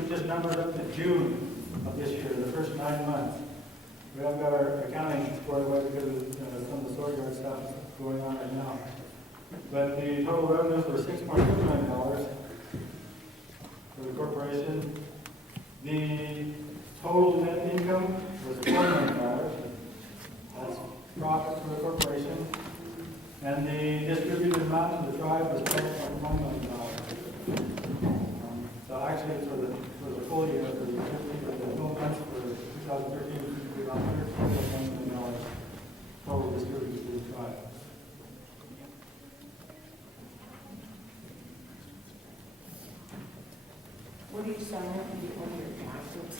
is just numbers up to June of this year, the first 9 months. We haven't got our accounting squared away because of some of the sort yard stuff going on right now. But the total revenues were $6.2 million for the corporation. The total net income was $4 million. That's profit for the corporation. And the distributed amount to the tribe was $12.1 million. So actually, for the full year, for the 12 months for 2013, we got $112 million total distributed to the tribe. What do you sign up when you want your accountants?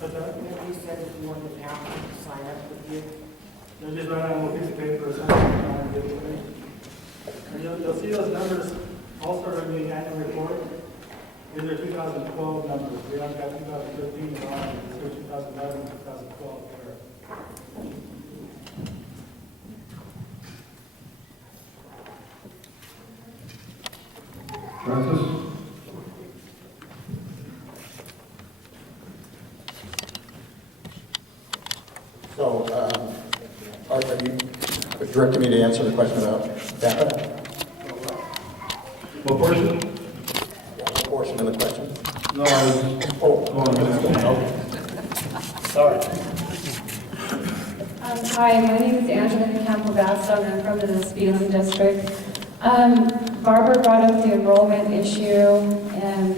What's that? Remember you said if you want an accountant to sign up with you? They'll just write on a little piece of paper or something and give it to me. And you'll see those numbers also in the annual report. These are 2012 numbers. We haven't got 2013 at all. These are 2011 and 2012 there. Francis? So, are you directing me to answer the question about data? What portion? What portion of the question? No, I was going to Okay. Sorry. Hi, my name is Angela Campbell-Bastow, and I'm from the Spelem District. Barbara brought up the enrollment issue, and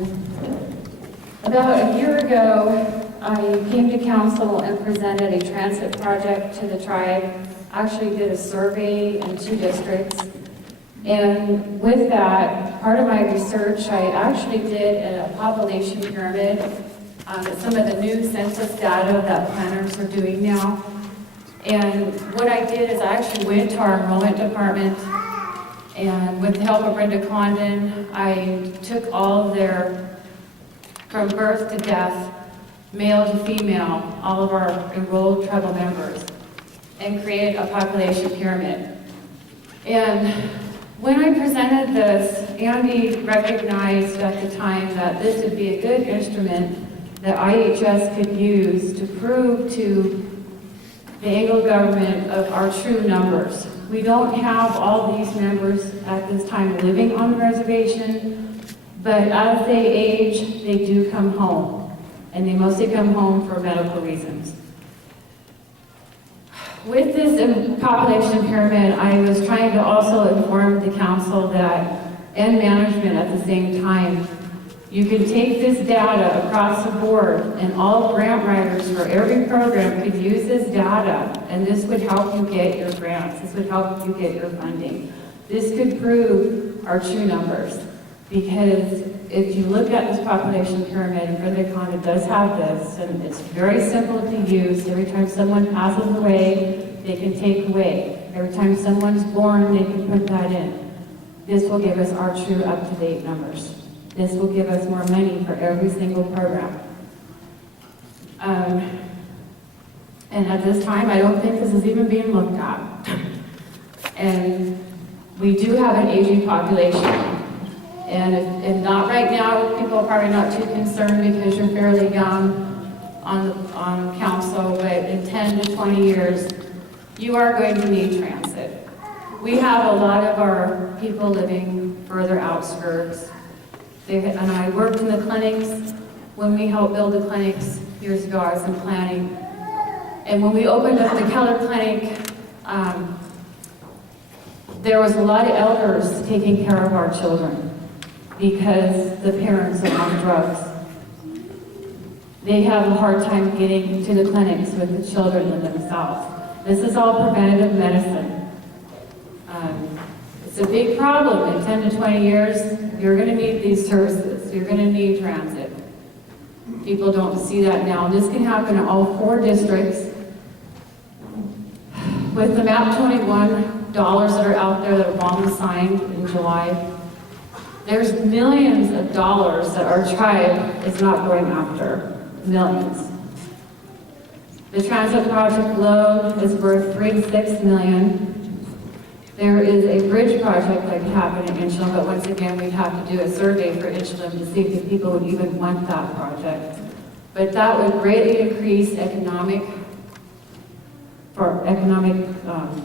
about a year ago, I came to council and presented a transit project to the tribe. Actually did a survey in 2 districts. And with that, part of my research, I actually did a population pyramid on some of the new census data that planners are doing now. And what I did is I actually went to our enrollment department, and with the help of Brenda Condon, I took all of their, from birth to death, male to female, all of our enrolled tribal members, and created a population pyramid. And when I presented this, Andy recognized at the time that this would be a good instrument that IHS could use to prove to the Anglo government of our true numbers. We don't have all these members at this time living on the reservation, but as they age, they do come home, and they mostly come home for medical reasons. With this population pyramid, I was trying to also inform the council that, and management at the same time, you can take this data across the board, and all grant writers for every program could use this data, and this would help you get your grants. This would help you get your funding. This could prove our true numbers, because if you look at this population pyramid, and Brenda Condon does have this, and it's very simple to use. Every time someone passes away, they can take away. Every time someone's born, they can put that in. This will give us our true up-to-date numbers. This will give us more money for every single program. And at this time, I don't think this is even being looked at. And we do have an aging population. And not right now, people are probably not too concerned because you're fairly young on council, but in 10 to 20 years, you are going to need transit. We have a lot of our people living further outskirts. And I worked in the clinics. When we helped build the clinics years ago, I was in planning. And when we opened up the Keller clinic, there was a lot of elders taking care of our children because the parents are on drugs. They have a hard time getting to the clinics with the children and themselves. This is all preventative medicine. It's a big problem. In 10 to 20 years, you're going to need these services. You're going to need transit. People don't see that now. This can happen in all 4 districts. With the MAP 21 dollars that are out there that Obama signed in July, there's millions of dollars that our tribe is not going after. Millions. The transit project alone is worth $3 to $6 million. There is a bridge project like happening in Inchland, but once again, we'd have to do a survey for Inchland to see if the people would even want that project. But that would greatly increase economic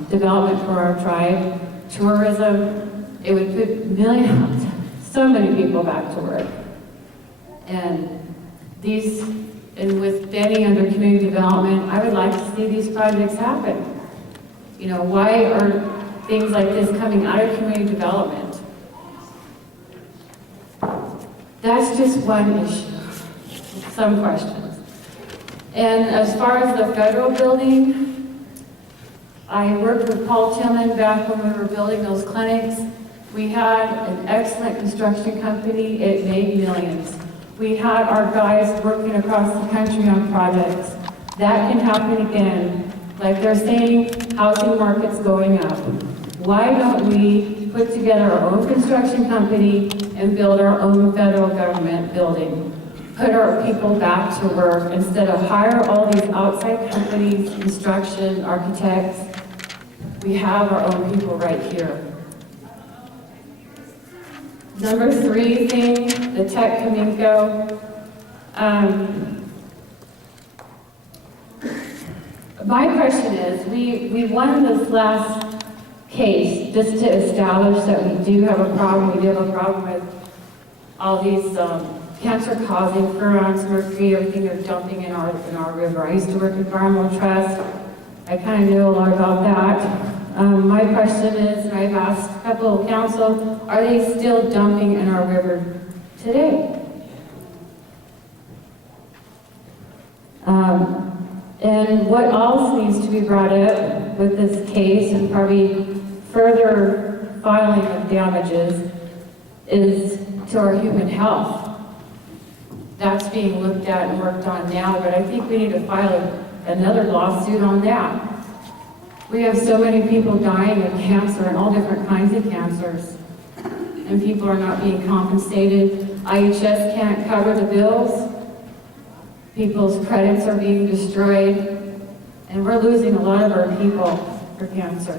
development for our tribe, tourism. It would put millions, so many people back to work. And with Benny under community development, I would like to see these projects happen. You know, why are things like this coming out of community development? That's just one issue, some questions. And as far as the federal building, I worked with Paul Tillman back when we were building those clinics. We had an excellent construction company. It made millions. We had our guys working across the country on projects. That can happen again. Like they're saying, housing market's going up. Why don't we put together our own construction company and build our own federal government building? Put our people back to work instead of hire all these outside companies, construction, architects. We have our own people right here. Number 3 thing, the Tech Cominco. My question is, we won this last case just to establish that we do have a problem. We do have a problem with all these cancer-causing furans, mercury, everything they're dumping in our river. I used to work at Environmental Trust. I kind of knew a lot about that. My question is, and I've asked a couple of council, are they still dumping in our river today? And what else needs to be brought up with this case and probably further filing of damages is to our human health. That's being looked at and worked on now, but I think we need to file another lawsuit on that. We have so many people dying of cancer and all different kinds of cancers, and people are not being compensated. IHS can't cover the bills. People's credits are being destroyed, and we're losing a lot of our people for cancer.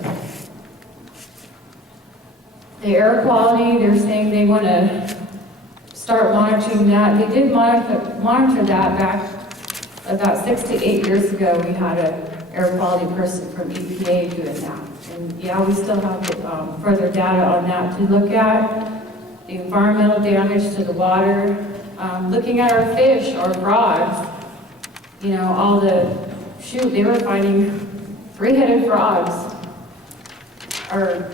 The air quality, they're saying they want to start monitoring that. They did monitor that back about 6 to 8 years ago. We had an air quality person from EPA doing that. And yeah, we still have further data on that to look at. The environmental damage to the water, looking at our fish, our frogs, you know, they were finding 3-headed frogs. Or,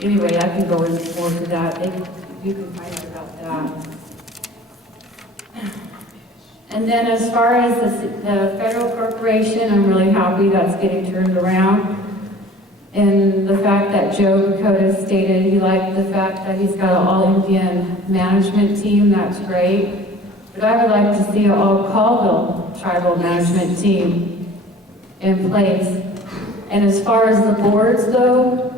anyway, I can go into more for that. You can find out about that. And then as far as the federal corporation, I'm really happy that's getting turned around. And the fact that Joe Dakota stated he liked the fact that he's got an all-Indian management team, that's great. But I would like to see an all-Colville tribal management team in place. And as far as the boards though,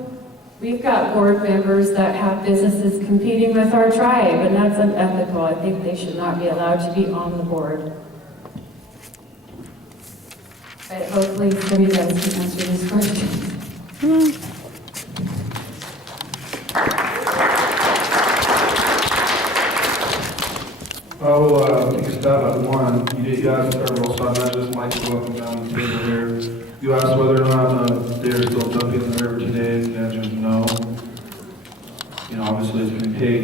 we've got board members that have businesses competing with our tribe, and that's unethical. I think they should not be allowed to be on the board. But hopefully somebody else can answer these questions. I'll take a stab at one. You asked several, so I'm not just Mike going down the table here. You asked whether or not they're still dumping in the river today. The answer is no. You know, obviously it's going to take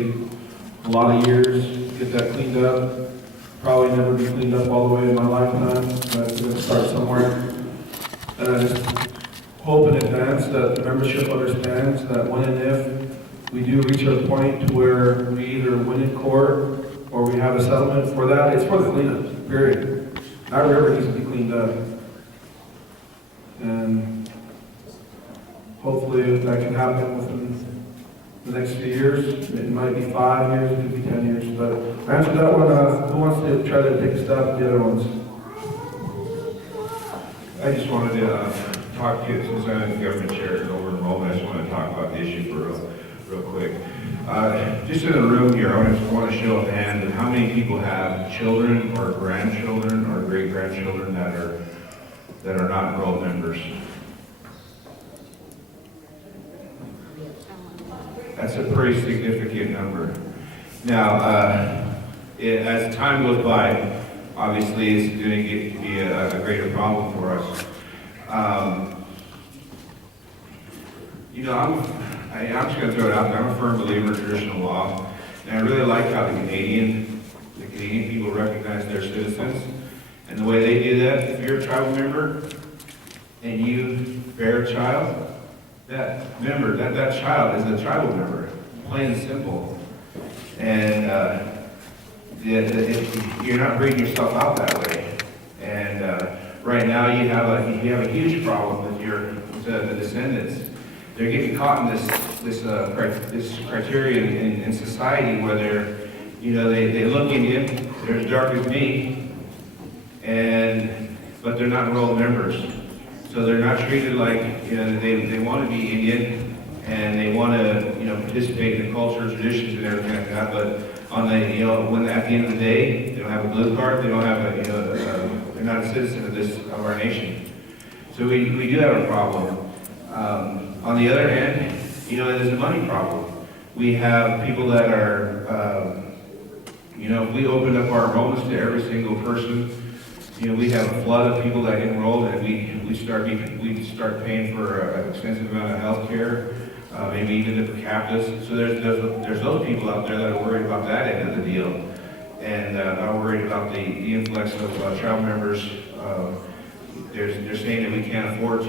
a lot of years to get that cleaned up. Probably never be cleaned up all the way in my lifetime, but we're going to start somewhere. And I just hope in advance that the membership understands that when and if we do reach a point to where we either win in court or we have a settlement for that, it's for the cleanup, period. Our river needs to be cleaned up. And hopefully that can happen within the next few years. It might be 5 years, it could be 10 years. But answer that one, who wants to try to take a stab at the other ones? I just wanted to talk to you, since I'm the government chair over in Rome, I just want to talk about the issue for real quick. Just in the room here, I just want to show of hands of how many people have children or grandchildren or great-grandchildren that are not enrolled members. That's a pretty significant number. Now, as time goes by, obviously it's going to get to be a greater problem for us. I'm just going to throw it out there. I'm a firm believer in traditional law, and I really like how the Canadian people recognize their citizens, and the way they do that. If you're a tribal member and you bear a child, that child is a tribal member, plain and simple. And you're not bringing yourself out that way. And right now you have a huge problem with the descendants. They're getting caught in this criterion in society where they look Indian, they're as dark as me, but they're not enrolled members. So they're not treated like, they want to be Indian and they want to, participate in the culture, traditions and everything like that, but when at the end of the day, they don't have a blue card, they don't have they're not a citizen of our nation. So we do have a problem. On the other hand, there's a money problem. We have people that are, if we opened up our enrollments to every single person, we have a flood of people that enroll, and we start paying for an extensive amount of health care, maybe even the per capita. So there's those people out there that are worried about that end of the deal, and not worried about the influx of tribal members. They're saying that we can't afford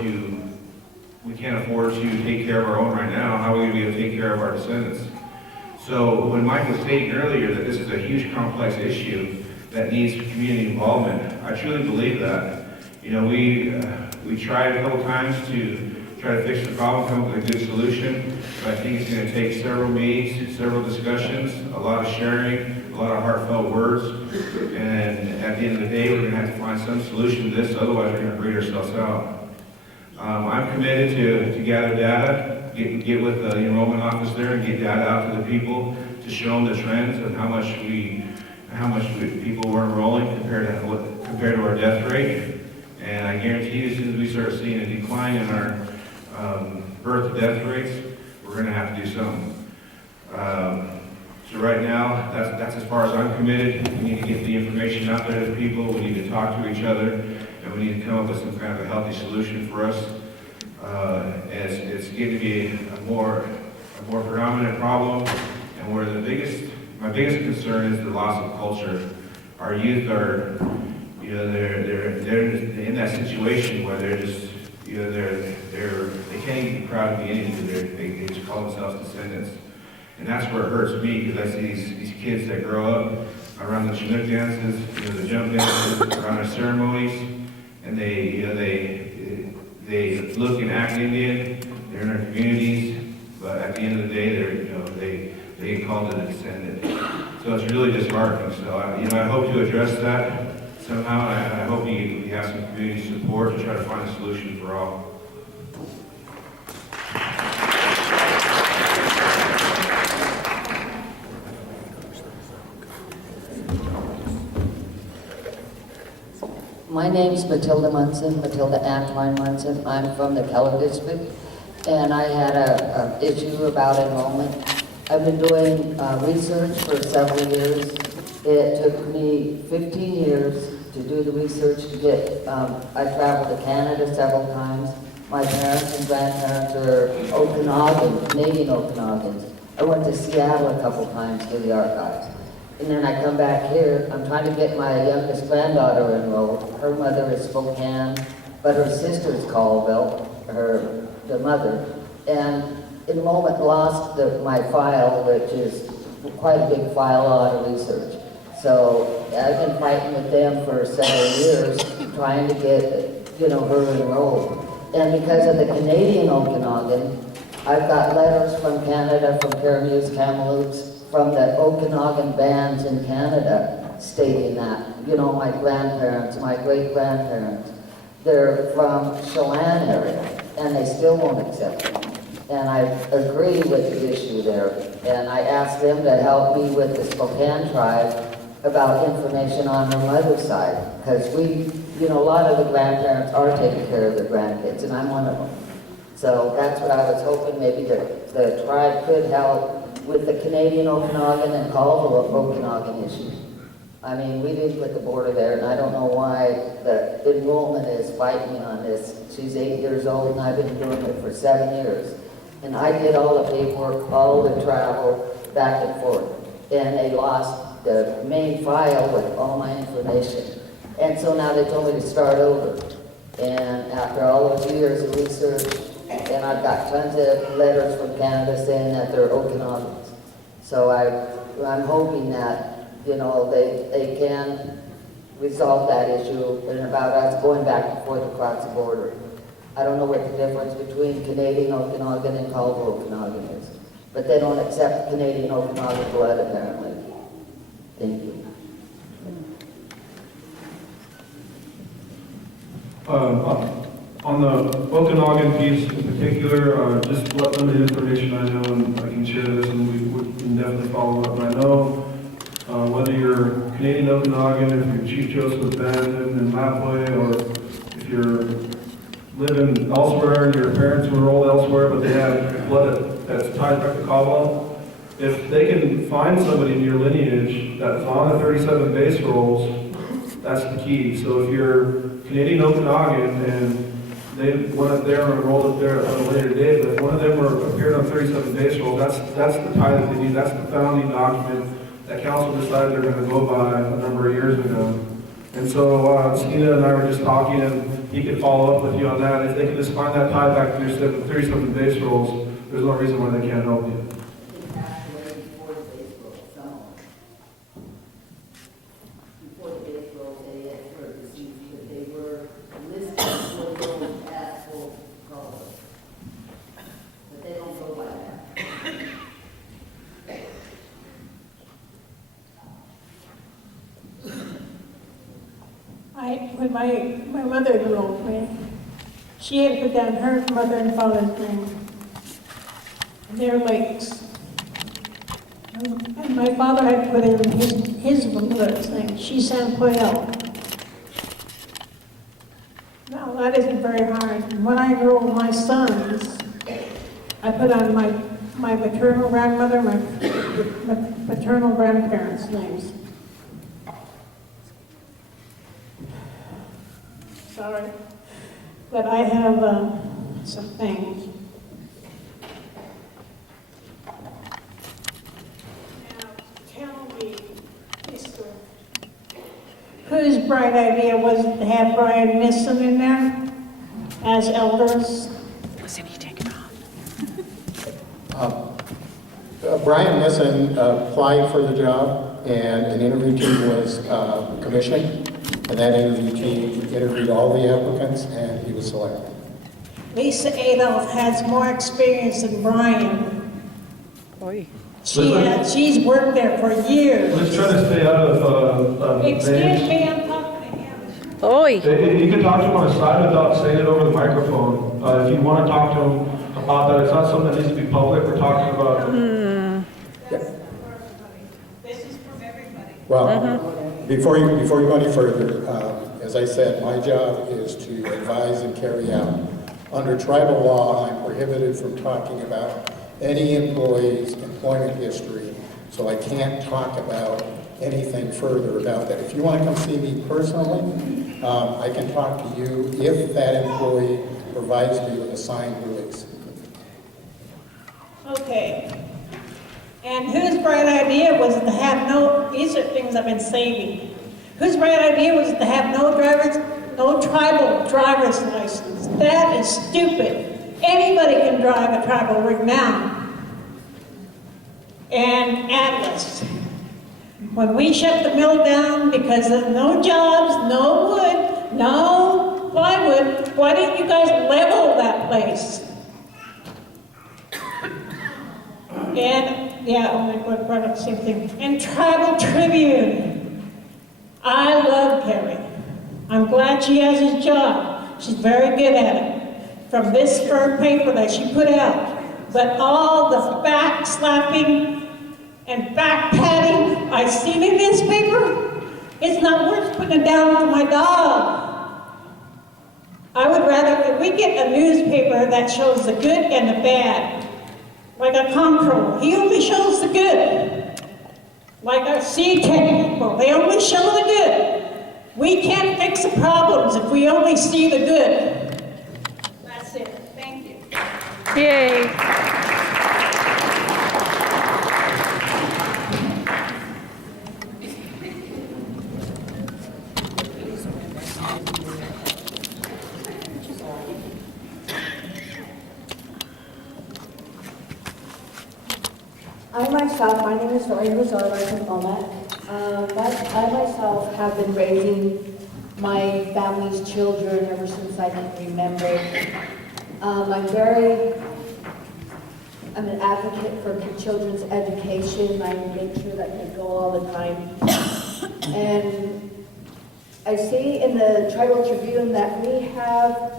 to take care of our own right now. How are we going to be able to take care of our descendants? So when Mike was stating earlier that this is a huge complex issue that needs community involvement, I truly believe that. We tried a couple times to try to fix the problem, come up with a good solution, but I think it's going to take several meetings, several discussions, a lot of sharing, a lot of heartfelt words, and at the end of the day, we're going to have to find some solution to this, otherwise we're going to breed ourselves out. I'm committed to gather data, get with the enrollment office there and get data out to the people to show them the trends of how much people were enrolling compared to our death rate. And I guarantee you, as soon as we start seeing a decline in our birth to death rates, we're going to have to do something. So right now, that's as far as I'm committed. We need to get the information out there to people. We need to talk to each other, and we need to come up with some kind of a healthy solution for us. It's getting to be a more predominant problem, and where my biggest concern is the loss of culture. Our youth are, they're in that situation where they're just, they can't even be proud to be Indian because they just call themselves descendants. And that's where it hurts me, because I see these kids that grow up around the Chinook dances, the jump dances, around our ceremonies, and they look and act Indian. They're in our communities, but at the end of the day, they get called a descendant. So it's really disheartening. So I hope to address that somehow, and I hope we have some community support to try to find a solution for all. My name's Matilda Munson, Matilda Antwine Munson. I'm from the Keller district, and I had an issue about enrollment. I've been doing research for several years. It took me 15 years to do the research to get, I traveled to Canada several times. My parents and grandparents are Okanagan, Canadian Okanagans. I went to Seattle a couple times to the archives. And then I come back here, I'm trying to get my youngest granddaughter enrolled. Her mother is Spokane, but her sister is Colville, the mother. And enrollment lost my file, which is quite a big file, a lot of research. So I've been fighting with them for several years, trying to get, her enrolled. And because of the Canadian Okanagan, I've got letters from Canada, from Caramus, Kamloops, from the Okanagan bands in Canada stating that, my grandparents, my great-grandparents, they're from Chelan area, and they still won't accept them. And I agree with the issue there, and I asked them to help me with the Spokane tribe about information on her mother's side, because a lot of the grandparents are taking care of their grandkids, and I'm one of them. So that's what I was hoping maybe to the tribe could help with the Canadian Okanagan and Caldwell Okanagan issue. I mean, we didn't put the border there, and I don't know why the enrollment is fighting on this. She's 8 years old, and I've been doing it for 7 years. And I did all the paperwork, all the travel, back and forth. And they lost the main file with all my information. And so now they told me to start over. And after all those years of research, and I've got tons of letters from Canada saying that they're Okanagans. So I'm hoping that, you know, they can resolve that issue and about us going back and forth across the border. I don't know what the difference between Canadian Okanagan and Caldwell Okanagan is, but they don't accept Canadian Okanagan blood apparently. Thank you. On the Okanagan piece in particular, just what limited information I know, and I can share this, and we can definitely follow up. I know whether you're Canadian Okanagan, if you're Chief Joseph Ben in Lapway, or if you're living elsewhere and your parents were enrolled elsewhere, but they have blood that's tied back to Caldwell, if they can find somebody in your lineage that's on the 37 base rolls, that's the key. So if you're Canadian Okanagan and they're enrolled up there at a later date, but if one of them appeared on 37 base rolls, that's the tie that they need. That's the founding document that council decided they're going to go by a number of years ago. And so Stina and I were just talking, and he could follow up with you on that. If they can just find that tie back to your 37 base rolls, there's no reason why they can't help you. When my mother enrolled me, she had put down her mother and father's name, and their lakes. And my father had put in his mother's name, she Sanpoel. Now, that isn't very hard. When I enrolled my sons, I put on my maternal grandmother, my paternal grandparents' names. Sorry, but I have some things. Now, tell me, Mr. Whose bright idea was it to have Brian Nisson in there as elders? Listen, he take it off. Brian Nissen applied for the job, and an interview team was commissioned. And that interview team interviewed all the applicants, and he was selected. Lisa Adolph has more experience than Brian. Oy. She's worked there for years. Let's try to stay out of Excuse names. me, I'm talking to him. Oy. You can talk to him on the side without saying it over the microphone. If you want to talk to him about that, it's not something that needs to be public. We're talking about. This is from everybody. Well, before you go any further, as I said, my job is to advise and carry out. Under tribal law, I'm prohibited from talking about any employee's employment history, so I can't talk about anything further about that. If you want to come see me personally, I can talk to you if that employee provides me with a signed release. Okay. And whose bright idea was it to have these are things I've been saving. Whose bright idea was it to have no tribal driver's license? That is stupid. Anybody can drive a tribal rig now. And Atlas. When we shut the mill down because of no jobs, no wood, no plywood, why didn't you guys level that place? And, yeah, oh my God, brought up the same thing. And Tribal Tribune. I love Carrie. I'm glad she has his job. She's very good at it. From this firm paper that she put out. But all the back slapping and back patting I've seen in this paper, it's not worth putting it down for my dog. I would rather, if we get a newspaper that shows the good and the bad, like a comptroller. He only shows the good. Like our CTEC people, they only show the good. We can't fix the problems if we only see the good. That's it. Thank you. Yay. I myself, my name is Lori Rosario, I'm from Omak. I myself have been raising my family's children ever since I can remember. I'm an advocate for children's education. I make sure that they go all the time. And I see in the Tribal Tribune that we have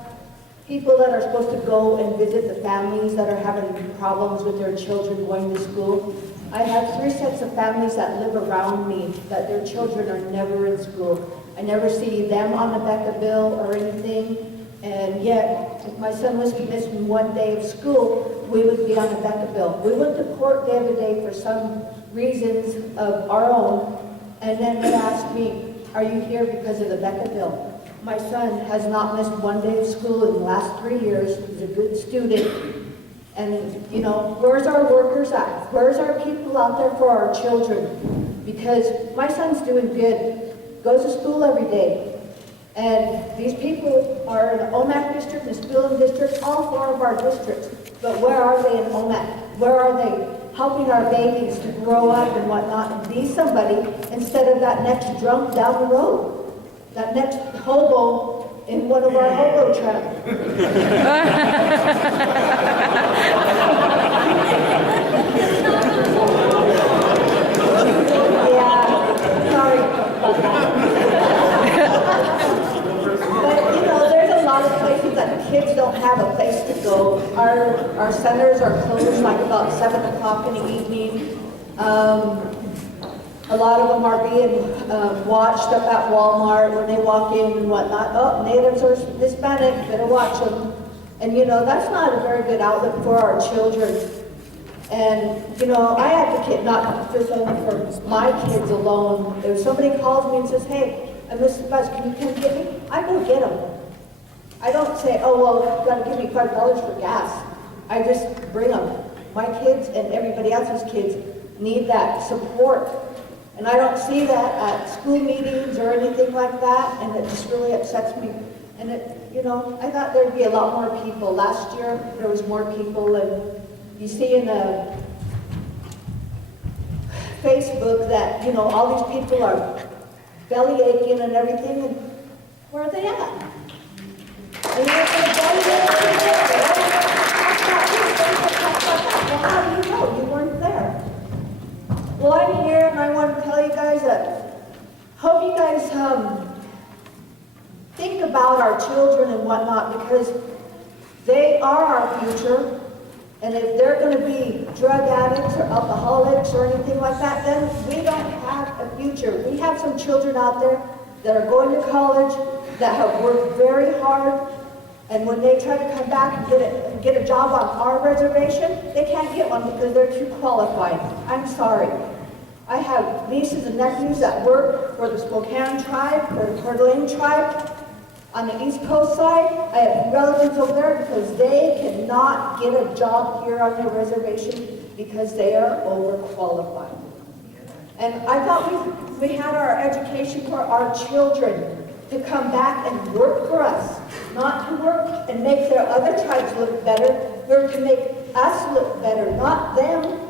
people that are supposed to go and visit the families that are having problems with their children going to school. I have 3 sets of families that live around me that their children are never in school. I never see them on the Becca bill or anything, and yet, if my son was missing 1 day of school, we would be on the Becca bill. We went to court the other day for some reasons of our own, and then they asked me, are you here because of the Becca bill? My son has not missed 1 day of school in the last 3 years. He's a good student. And, you know, where's our workers at? Where's our people out there for our children? Because my son's doing good, goes to school every day. And these people are in the Omak district, the Spillum district, all 4 of our districts. But where are they in Omak? Where are they helping our babies to grow up and whatnot and be somebody instead of that next drunk down the road? That next hobo in one of our hobo trucks. Yeah, sorry about that. But you know, there's a lot of places that kids don't have a place to go. Our centers are closed like about 7 o'clock in the evening. A lot of them are being watched up at Walmart when they walk in and whatnot. Oh, natives or Hispanic, better watch them. And you know, that's not a very good outlook for our children. And you know, I advocate not just only for my kids alone. If somebody calls me and says, hey, I missed the bus, can you come get me? I go get them. I don't say, oh, well, you gotta give me $5 for gas. I just bring them. My kids and everybody else's kids need that support. And I don't see that at school meetings or anything like that, and it just really upsets me. And it, you know, I thought there'd be a lot more people. Last year, there was more people, and you see in the Facebook that, you know, all these people are belly aching and everything, and where are they at? And if they're belly aching, well, how do you know? You weren't there. Well, I'm here and I want to tell you guys that hope you guys think about our children and whatnot, because they are our future. And if they're going to be drug addicts or alcoholics or anything like that, then we don't have a future. We have some children out there that are going to college, that have worked very hard, and when they try to come back and get a job on our reservation, they can't get one because they're too qualified. I'm sorry. I have nieces and nephews that work for the Spokane tribe, for the Coeur d'Alene tribe. On the East Coast side, I have relatives over there because they cannot get a job here on their reservation because they are overqualified. And I thought we had our education for our children to come back and work for us, not to work and make their other tribes look better, or to make us look better, not them.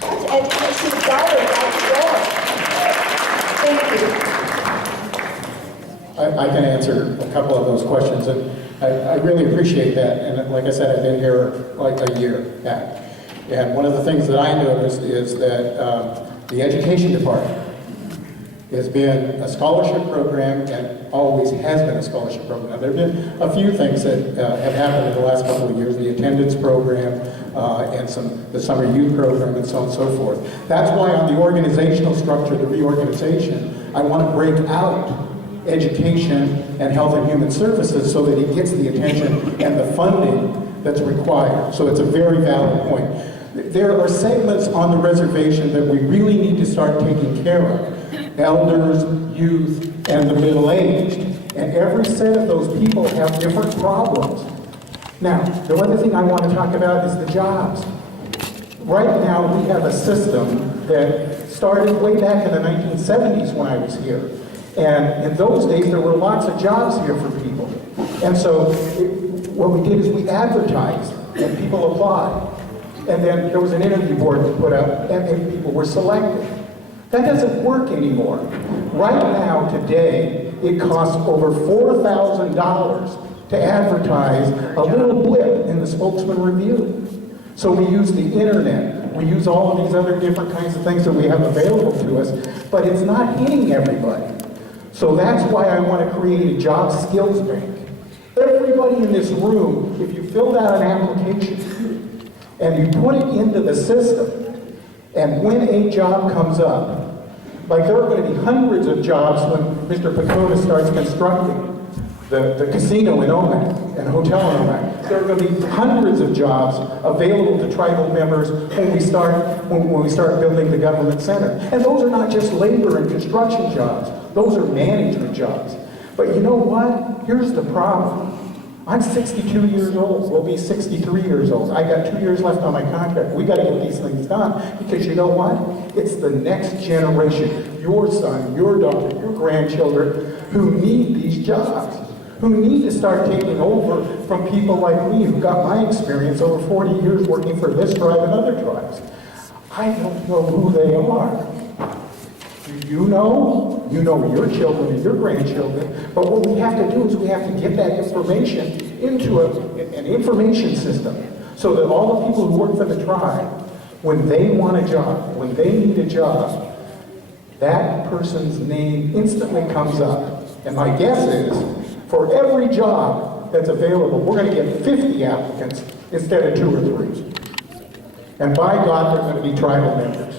That's education dollars out the door. Thank you. I can answer a couple of those questions, and I really appreciate that. And like I said, I've been here like a year back. And one of the things that I noticed is that the education department has been a scholarship program and always has been a scholarship program. Now, there have been a few things that have happened in the last couple of years, the attendance program and the summer youth program and so on and so forth. That's why on the organizational structure, the reorganization, I want to break out education and health and human services so that it gets the attention and the funding that's required. So it's a very valid point. There are segments on the reservation that we really need to start taking care of. Elders, youth, and the middle-aged. And every set of those people have different problems. Now, the other thing I want to talk about is the jobs. Right now, we have a system that started way back in the 1970s when I was here. And in those days, there were lots of jobs here for people. And so what we did is we advertised, and people applied. And then there was an interview board that put up, and people were selected. That doesn't work anymore. Right now, today, it costs over $4,000 to advertise a little blip in the Spokesman Review. So we use the internet, we use all of these other different kinds of things that we have available to us, but it's not hitting everybody. So that's why I want to create a job skills bank. Everybody in this room, if you filled out an application and you put it into the system, and when a job comes up, like there are going to be hundreds of jobs when Mr. Pacoda starts constructing the casino in Omak and hotel in Omak. There are going to be hundreds of jobs available to tribal members when we start building the government center. And those are not just labor and construction jobs. Those are management jobs. But you know what? Here's the problem. I'm 62 years old. We'll be 63 years old. I got 2 years left on my contract. We got to get these things done because you know what? It's the next generation, your son, your daughter, your grandchildren, who need these jobs, who need to start taking over from people like me who got my experience over 40 years working for this tribe and other tribes. I don't know who they are. You know your children and your grandchildren, but what we have to do is we have to get that information into an information system so that all the people who work for the tribe, when they want a job, when they need a job, that person's name instantly comes up. And my guess is, for every job that's available, we're going to get 50 applicants instead of 2 or 3. And by God, they're going to be tribal members.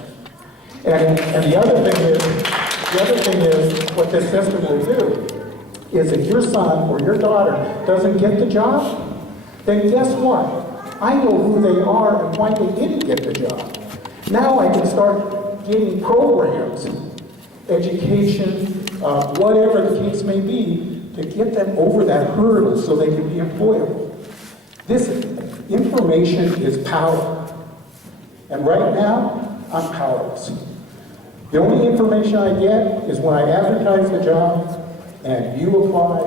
And the other thing is, what this system will do is if your son or your daughter doesn't get the job, then guess what? I know who they are and why they didn't get the job. Now I can start getting programs, education, whatever the case may be, to get them over that hurdle so they can be employable. This information is power. And right now, I'm powerless. The only information I get is when I advertise the job, and you apply,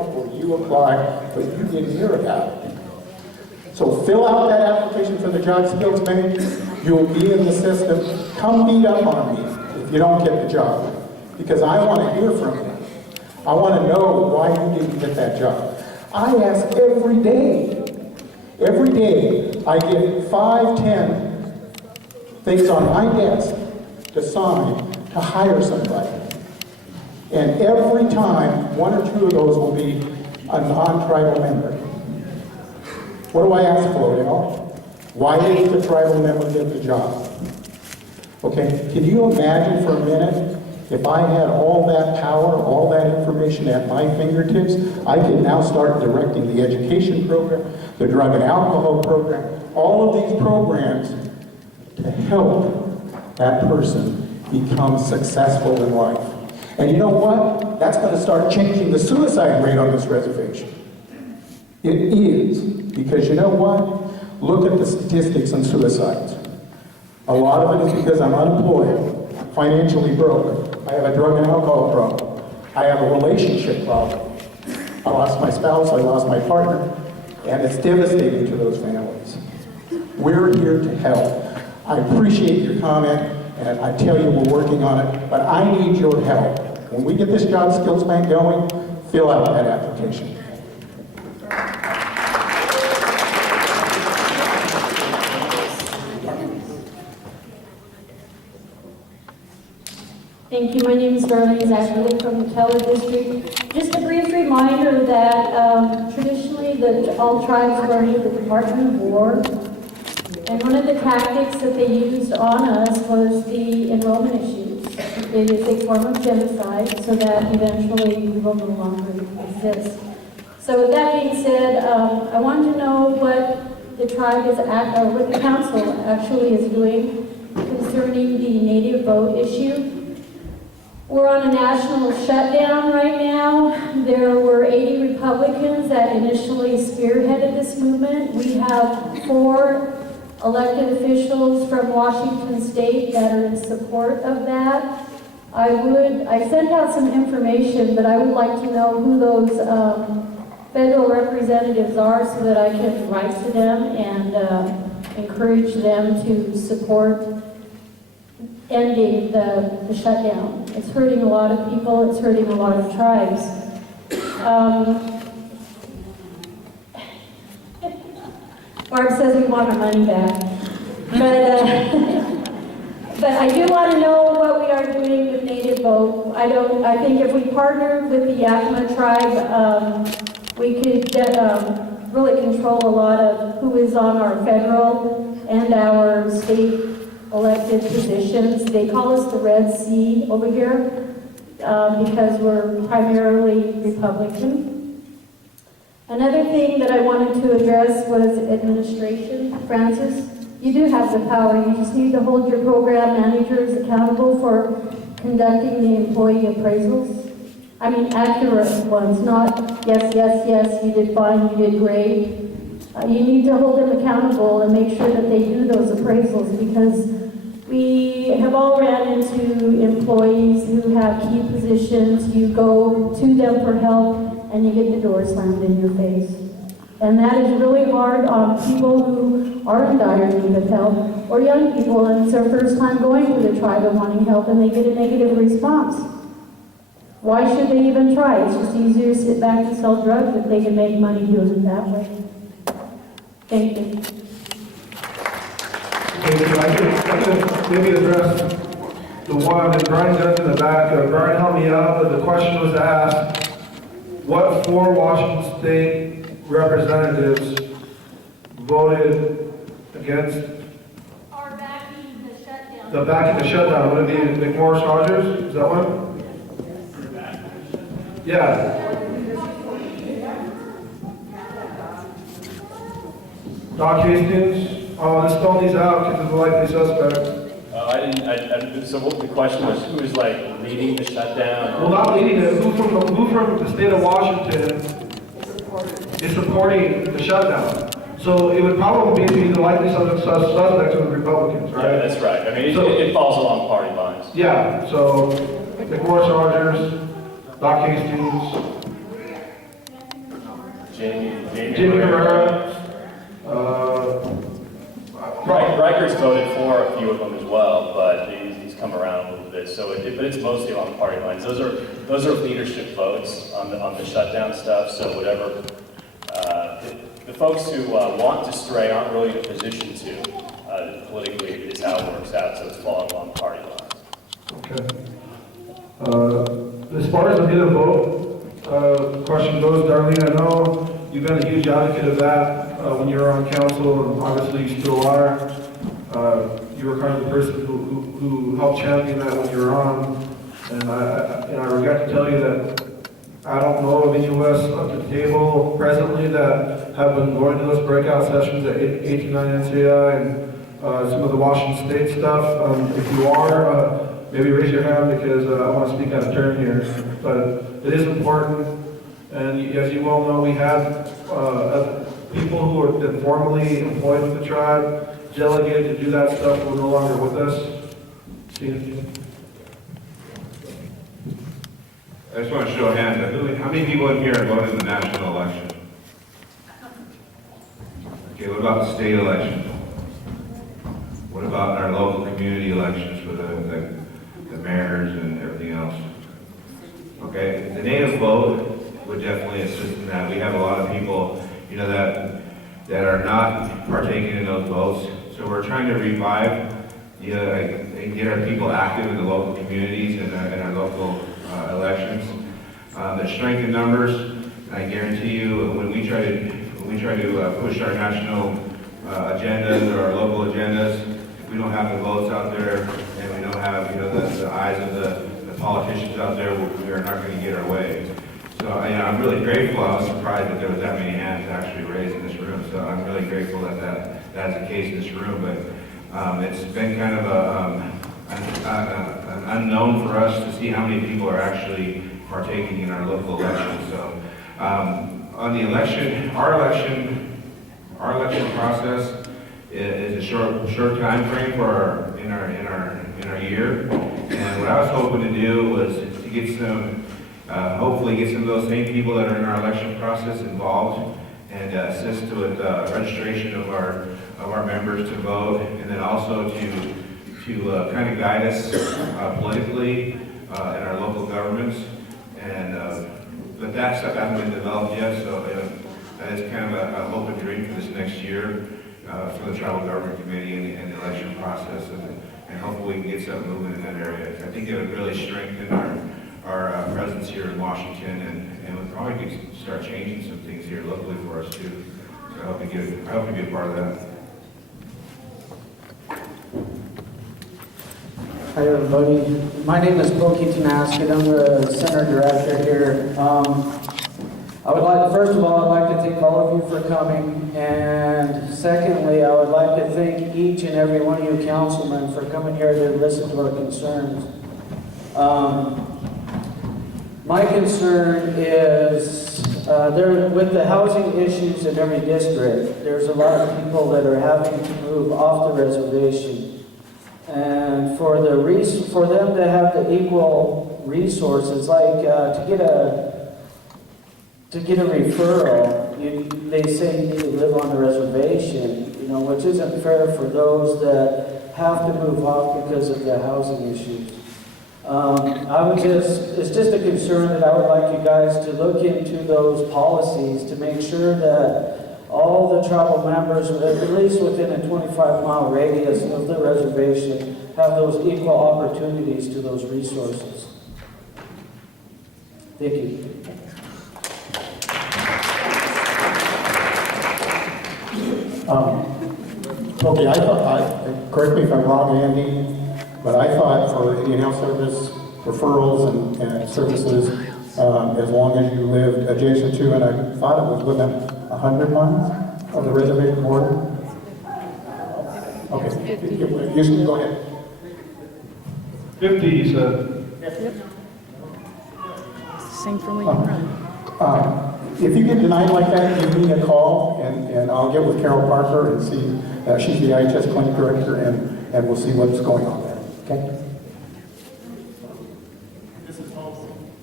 but you didn't hear about it. So fill out that application for the Job Skills Bank. You'll be in the system. Come beat up on me if you don't get the job, because I want to hear from you. I want to know why you didn't get that job. I ask every day. Every day, I get 5, 10 things on my desk to sign to hire somebody. And every time, 1 or 2 of those will be a non-tribal member. What do I ask for, Odell? Why didn't the tribal member get the job? Okay, can you imagine for a minute, if I had all that power, all that information at my fingertips, I could now start directing the education program, the drug and alcohol program, all of these programs to help that person become successful in life. And you know what? That's going to start changing the suicide rate on this reservation. It is, because you know what? Look at the statistics on suicides. A lot of it is because I'm unemployed, financially broke. I have a drug and alcohol problem. I have a relationship problem. I lost my spouse, I lost my partner, and it's devastating to those families. We're here to help. I appreciate your comment. And I tell you, we're working on it, but I need your help. When we get this Job Skills Bank going, fill out that application. Thank you. My name is Darlene Zachary from the Keller District. Just a brief reminder that traditionally all tribes were under the Department of War. And one of the tactics that they used on us was the enrollment issues. It is a form of genocide, so that eventually we will no longer exist. So with that being said, I want to know what the tribe is what the council actually is doing concerning the native vote issue. We're on a national shutdown right now. There were 80 Republicans that initially spearheaded this movement. We have 4 elected officials from Washington State that are in support of that. I sent out some information, but I would like to know who those federal representatives are so that I can write to them and encourage them to support ending the shutdown. It's hurting a lot of people, it's hurting a lot of tribes. Barb says we want our money back. But I do want to know what we are doing with native vote. I think if we partnered with the Yakima tribe, we could really control a lot of who is on our federal and our state elected positions. They call us the Red Sea over here because we're primarily Republican. Another thing that I wanted to address was administration. Francis, you do have the power. You just need to hold your program managers accountable for conducting the employee appraisals. I mean, accurate ones, not yes, yes, yes, you did fine, you did great. You need to hold them accountable and make sure that they do those appraisals, because we have all ran into employees who have key positions. You go to them for help and you get the door slammed in your face. And that is really hard on people who are in dire need of help, or young people, and it's their first time going to the tribe and wanting help, and they get a negative response. Why should they even try? It's just easier to sit back and sell drugs if they can make money doing it that way. Thank you. I could maybe address the one that Brian does in the back. Brian helped me out, but the question was asked, what 4 Washington State representatives voted against Backing the shutdown. the backing the shutdown? Would it be McMorris Rogers? Is that one? Yeah. Doc Hastings? Oh, let's spell these out because it's a likely suspect. So what the question was, who is like leading the shutdown? Well, not leading it. Who from the state of Washington is supporting the shutdown? So it would probably be the likely suspects of the Republicans, right? Yeah, that's right. I mean, So- it falls along party lines. Yeah, so McMorris Rogers, Doc Hastings, Jimmy Herrera, Riker's voted for a few of them as well, but he's come around a little bit. So, but it's mostly along party lines. Those are leadership votes on the shutdown stuff. So whatever the folks who want to stray aren't really in a position to politically. Is how it works out. So it's falling along party lines. Okay. As far as the native vote question goes, Darlene, I know you've been a huge advocate of that when you were on council, and obviously you still are. You were kind of the person who helped champion that when you were on, and I regret to tell you that I don't know of any of us at the table presently that have been going to those breakout sessions at 829 NCI and some of the Washington State stuff. If you are, maybe raise your hand because I want to speak out of turn here. But it is important, and as you well know, we had people who have been formally employed with the tribe, delegated to do that stuff, who are no longer with us. Steve? I just want to show a hand. How many people in here are voting in the national election? Okay, what about the state election? What about our local community elections for the mayors and everything else? Okay, the native vote would definitely assist in that. We have a lot of people, you know, that are not partaking in those votes. So we're trying to revive, and get our people active in the local communities and our local elections. The strength in numbers, and I guarantee you, when we try to push our national agendas or our local agendas, if we don't have the votes out there and we don't have the eyes of the politicians out there, we are not going to get our way. So, I'm really grateful. I was surprised that there was that many hands actually raised in this room. So I'm really grateful that's the case in this room. But it's been kind of an unknown for us to see how many people are actually partaking in our local elections. So on the election, our election process is a short time frame for in our year. And what I was hoping to do was to get some, hopefully get some of those same people that are in our election process involved and assist with registration of our members to vote, and then also to kind of guide us politically in our local governments. And but that stuff hasn't been developed yet, so that is kind of a hope and dream for this next year for the tribal government committee and the election process, and hopefully we can get something moving in that area. I think it would really strengthen our presence here in Washington, and we probably could start changing some things here locally for us too. So I hope you get a part of that. Hi everybody, my name is Pokey Tenasket. I'm the center director here. First of all, I'd like to thank all of you for coming, and secondly, I would like to thank each and every one of you councilmen for coming here to listen to our concerns. My concern is with the housing issues in every district, there's a lot of people that are having to move off the reservation. And for them to have the equal resources, like to get a referral, they say you need to live on the reservation, which isn't fair for those that have to move off because of the housing issues. It's just a concern that I would like you guys to look into those policies to make sure that all the tribal members, at least within a 25-mile radius of the reservation, have those equal opportunities to those resources. Thank you. Okay, correct me if I'm wrong, Andy, but I thought for Indian Health Service referrals and services, as long as you lived adjacent to, and I thought it was within 100 miles of the reservation border. Okay, you can go ahead. 50, you said. Same for when you run. If you get denied like that, give me a call, and I'll get with Carol Parker and see, she's the IHS clinic director, and we'll see what's going on there, okay?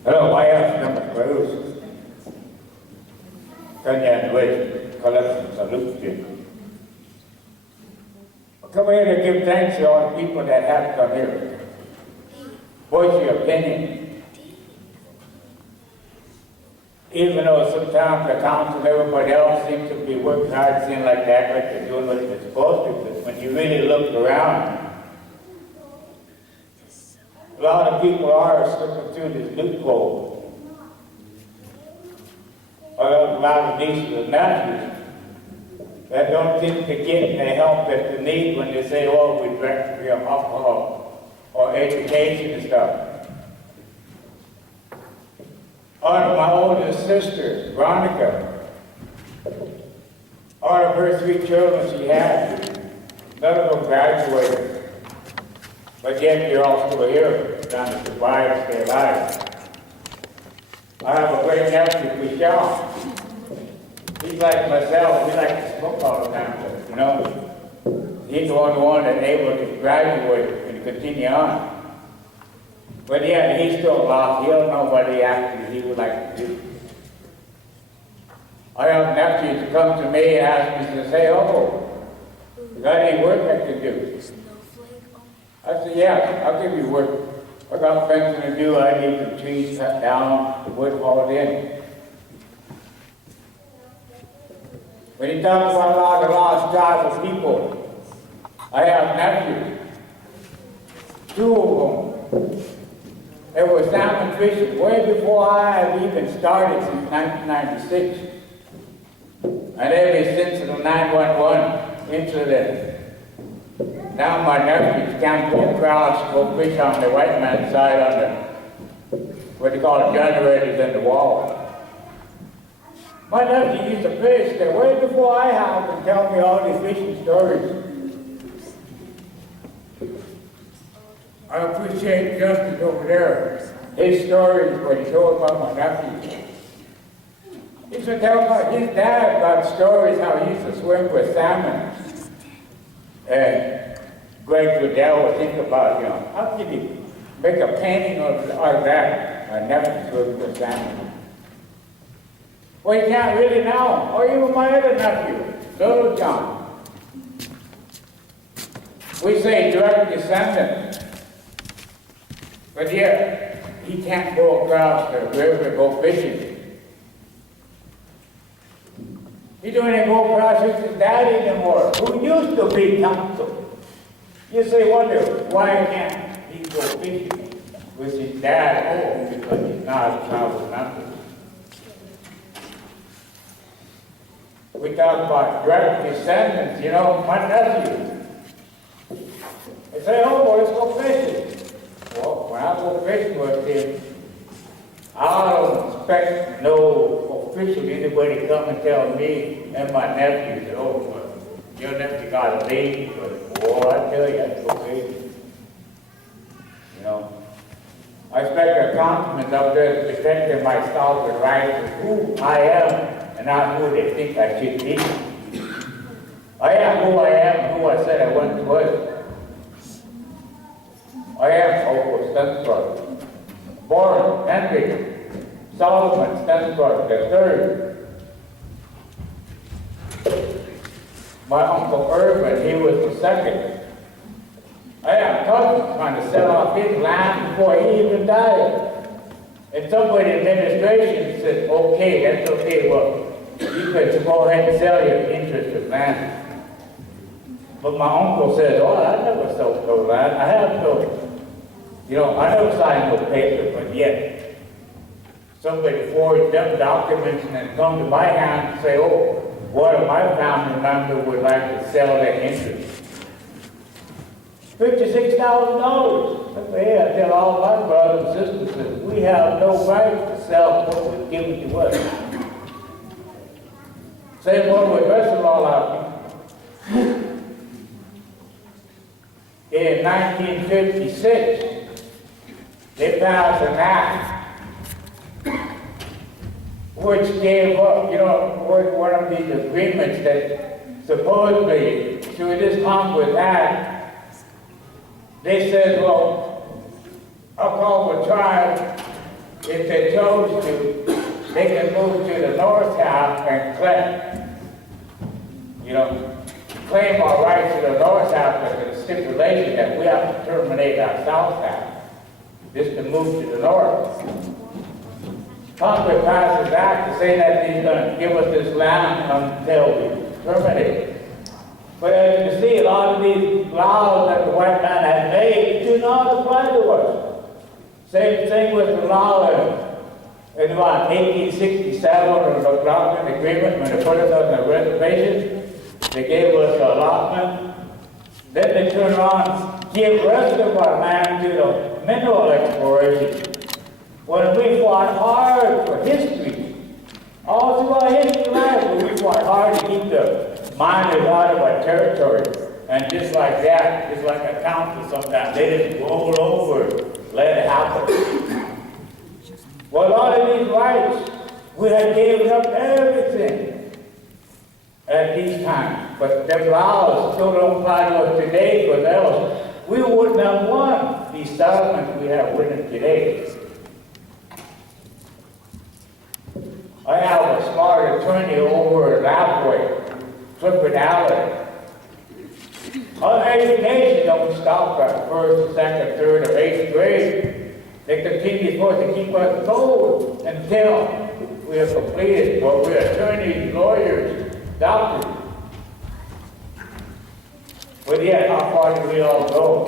Hello, I am number 12. Kanya West, Keller, Salute. Come here to give thanks to all the people that have come here. Voice your opinion. Even though sometimes the council and everybody else seems to be working hard, seems like that, like they're doing what they're supposed to, but when you really look around, a lot of people are slipping through this loophole. A lot of nieces and nephews that don't seem to get the help that they need when they say, oh, we drank for alcohol or education and stuff. Out of my oldest sister, Veronica, out of her 3 children she had, none of them graduated. But yet they're all still here, trying to survive and stay alive. I have a great nephew, Michelle. He's like myself, we like to smoke all the time, He's the only one that's able to graduate and continue on. But yeah, he's still lost. He don't know what he actually would like to do. I have nephews to come to me and ask me to say, oh, you got any work I can do? I said, yeah, I'll give you work. I got fencing to do. I need the trees cut down, the wood hauled in. When you talk about a lot of lost tribal people, I have nephews. 2 of them. There was salmon fishing way before I had even started since 1996. And ever since the 911 incident, now my nephews can't go across, go fish on the white man's side on the, what they call it, generators in the wall. My nephew used to fish there way before I have and tell me all these fishing stories. I appreciate Justin over there, his stories, what he told about my nephew. He used to tell about his dad about stories how he used to swim with salmon. And Greg Goodell would think about, how can you make a painting out of that? I never swim with salmon. Well, you can't really now. Or even my other nephew, Little John. We say direct descendant. But yet, he can't go across the river and go fishing. He don't even go across with his dad anymore, who used to be counsel. You say, wonder, why can't he go fishing with his dad? Oh, because he's not a child of nothing. We talk about direct descendants, my nephew. They say, oh, boy, let's go fishing. Well, when I go fishing with him, I don't expect no official anybody come and tell me and my nephew that, oh, well, your nephew got a baby, but boy, I tell you, that's so baby. I expect a compliment up there to protect my sovereign rights of who I am and not who they think I should be. I am who I am, who I said I once was. I am Uncle Stensberg, born Henry Solomon Stensberg III. My Uncle Irvin, he was the second. I am cousin trying to sell off his land before he even died. And somebody in administration said, okay, that's okay, well, you could go ahead and sell your interest of land. But my uncle said, oh, I never sold no land. I have no, I never signed no paper, but yet somebody forged them documents and then come to my hand and say, oh, one of my family members would like to sell their interest. $56,000. Hey, I tell all my brothers and sisters that we have no right to sell what was given to us. Same one with the rest of all our people. In 1956, they passed an act which gave up, one of these agreements that supposedly, through this Congress Act, they said, well, Oklahoma tribe, if they chose to, they can move to the north half and claim our rights to the north half with the stipulation that we have to terminate our south half, just to move to the north. Congress passed this act to say that he's going to give us this land until we terminate it. But as you can see, a lot of these laws that the white man has made do not apply to us. Same thing with the law in about 1867 or the allotment agreement when they put us on the reservation. They gave us an allotment. Then they turned around and gave the rest of our land to the mineral exploration. When we fought hard for history, all through our history life, we fought hard to keep the miners out of our territory. And just like that, just like a council sometimes, they just roll over, let it happen. Well, a lot of these rights, we had given up everything at these times. But the laws still don't apply to us today, because else we wouldn't have won these settlements we have winning today. I have a smart attorney over at Lapway, Clifford Allen. Our education don't stop at first, second, third, or eighth grade. They continue forth to keep us going until we have completed what we're attorneys, lawyers, doctors. But yet, how far do we all go?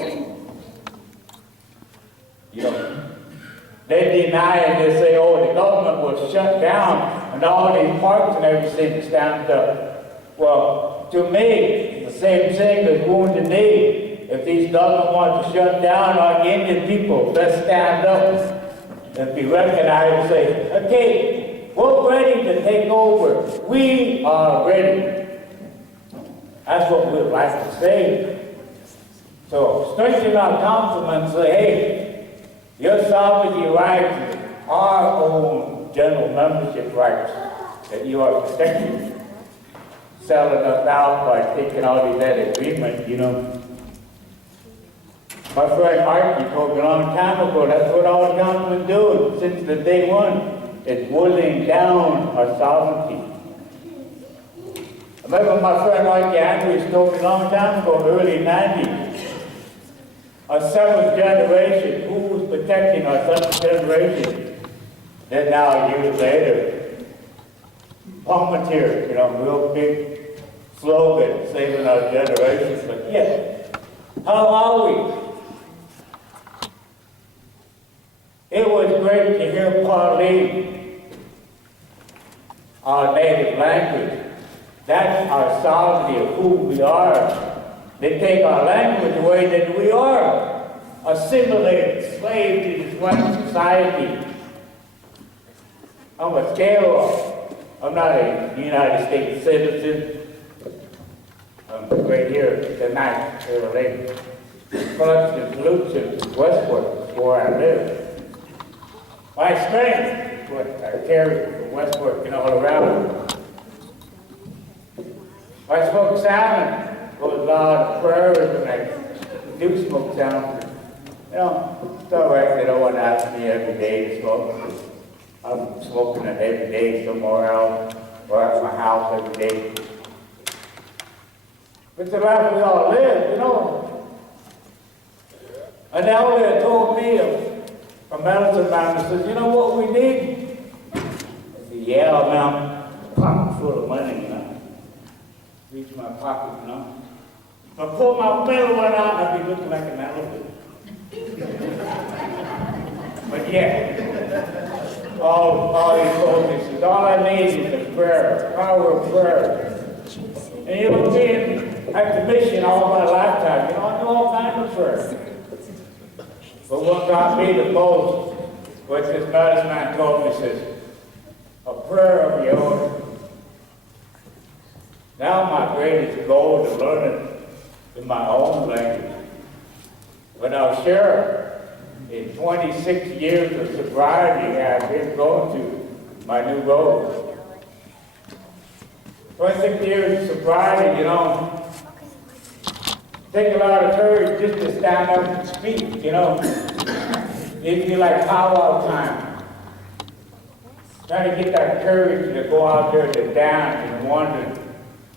They deny and they say, oh, the government was shut down and all these parks and everything stand up. Well, to me, the same thing is going to be. If these government want to shut down our Indian people, let's stand up and be recognized and say, okay, we're ready to take over. We are ready. That's what we'd like to say. So strengthen our councilmen and say, hey, your sovereignty rights are our own general membership rights that you are protecting. Selling us out by taking all these that agreements, you know. My friend Archie told me a long time ago, that's what all the councilmen do since the day one. It's whittling down our sovereignty. I remember my friend Archie Andrews told me a long time ago, early 90s, our seventh generation, who was protecting our seventh generation? Then now, years later, Palmatier, you know, real big slogan, saving our generation. But yeah, how are we? It was great to hear Pauline, our native language. That's our sovereignty of who we are. They take our language away, then we are assimilated, slave to this one society. I'm a scale. I'm not a United States citizen. I'm right here tonight, late. Production Solutions, Westport, is where I live. My strength is what I carry from Westport and all around. I smoke salmon, goes on prayers when I do smoke salmon. You know, it's all right, they don't want to ask me every day to smoke. I'm smoking it every day somewhere else, or at my house every day. It's the life we all live, you know. An elder told me, a medicine man, says, you know what we need? I said, yeah, man, pocket full of money, you know. Reach my pocket, you know. If I pull my middle one out, I'd be looking like an elephant. But yeah, all he told me is all I need is a prayer, power of prayer. And you know, being at the mission all my lifetime, you know, I do all kinds of prayers. But what got me the most, what this medicine man told me, says, a prayer of your own. Now my greatest goal is to learn it in my own language. When I was sheriff, in 26 years of sobriety, I've been going to my new goal. 26 years of sobriety, you know, take a lot of courage just to stand up and speak, you know. It'd be like powwow time. Trying to get that courage to go out there to dance and wonder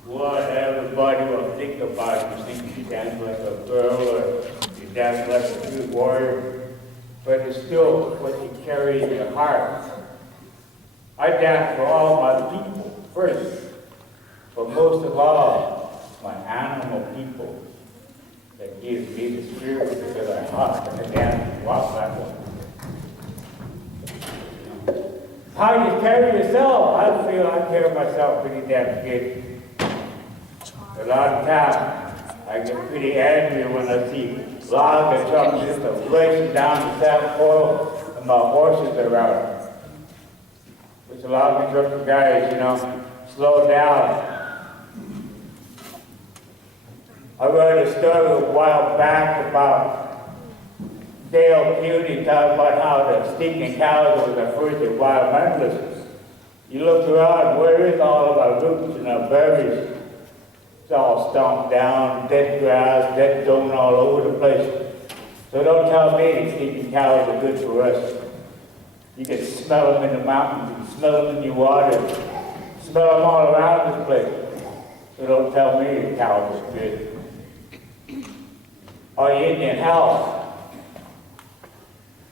what everybody will think about you. Think you dance like a girl or you dance like a true warrior. But it's still what you carry in your heart. I dance for all my people first, but most of all, my animal people that gives me the spirit because I hop and I dance and walk that way. How you carry yourself? I feel I carry myself pretty damn good. A lot of times, I get pretty angry when I see logs and trucks just racing down the South Pole and my horses are out. Which a lot of truck guys, you know, slow down. I read a story a while back about Dale Cuny talking about how the stinking cows were the first environmentalists. You look around, where is all of our roots and our berries? It's all stomped down, dead grass, dead stone all over the place. So don't tell me stinking cows are good for us. You can smell them in the mountains, you can smell them in your water, smell them all around this place. So don't tell me the cows are good. Our Indian health.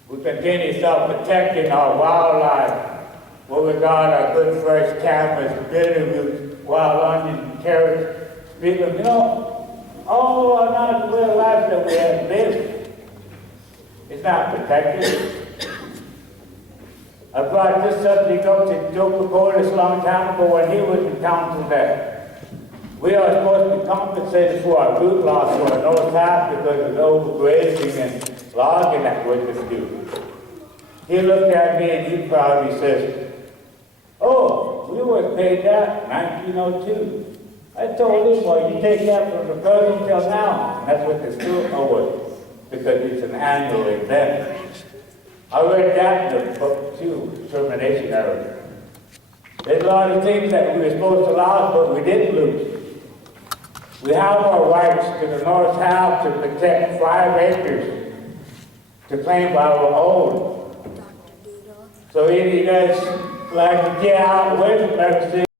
We continue self-protecting our wildlife. Where we got our good fresh cameras, bitterroots, wild onions, carrots. People, you know, all our nice way of life that we have lived, it's not protected. I brought this subject up to Joe Pagodas a long time ago when he was in council that we are supposed to be compensated for our root loss for our north half because of the overgrazing and logging that we just do. He looked at me and he proudly says, okayed that, 1902. I told him, well, you take that from the present till now, and that's what they still owe us, because it's an annual event. I read that in the book too, termination error. There's a lot of things that we were supposed to lose, but we didn't lose. We have our rights to the north half to protect 5 acres to claim our own. So if you guys like to get out with, let us see.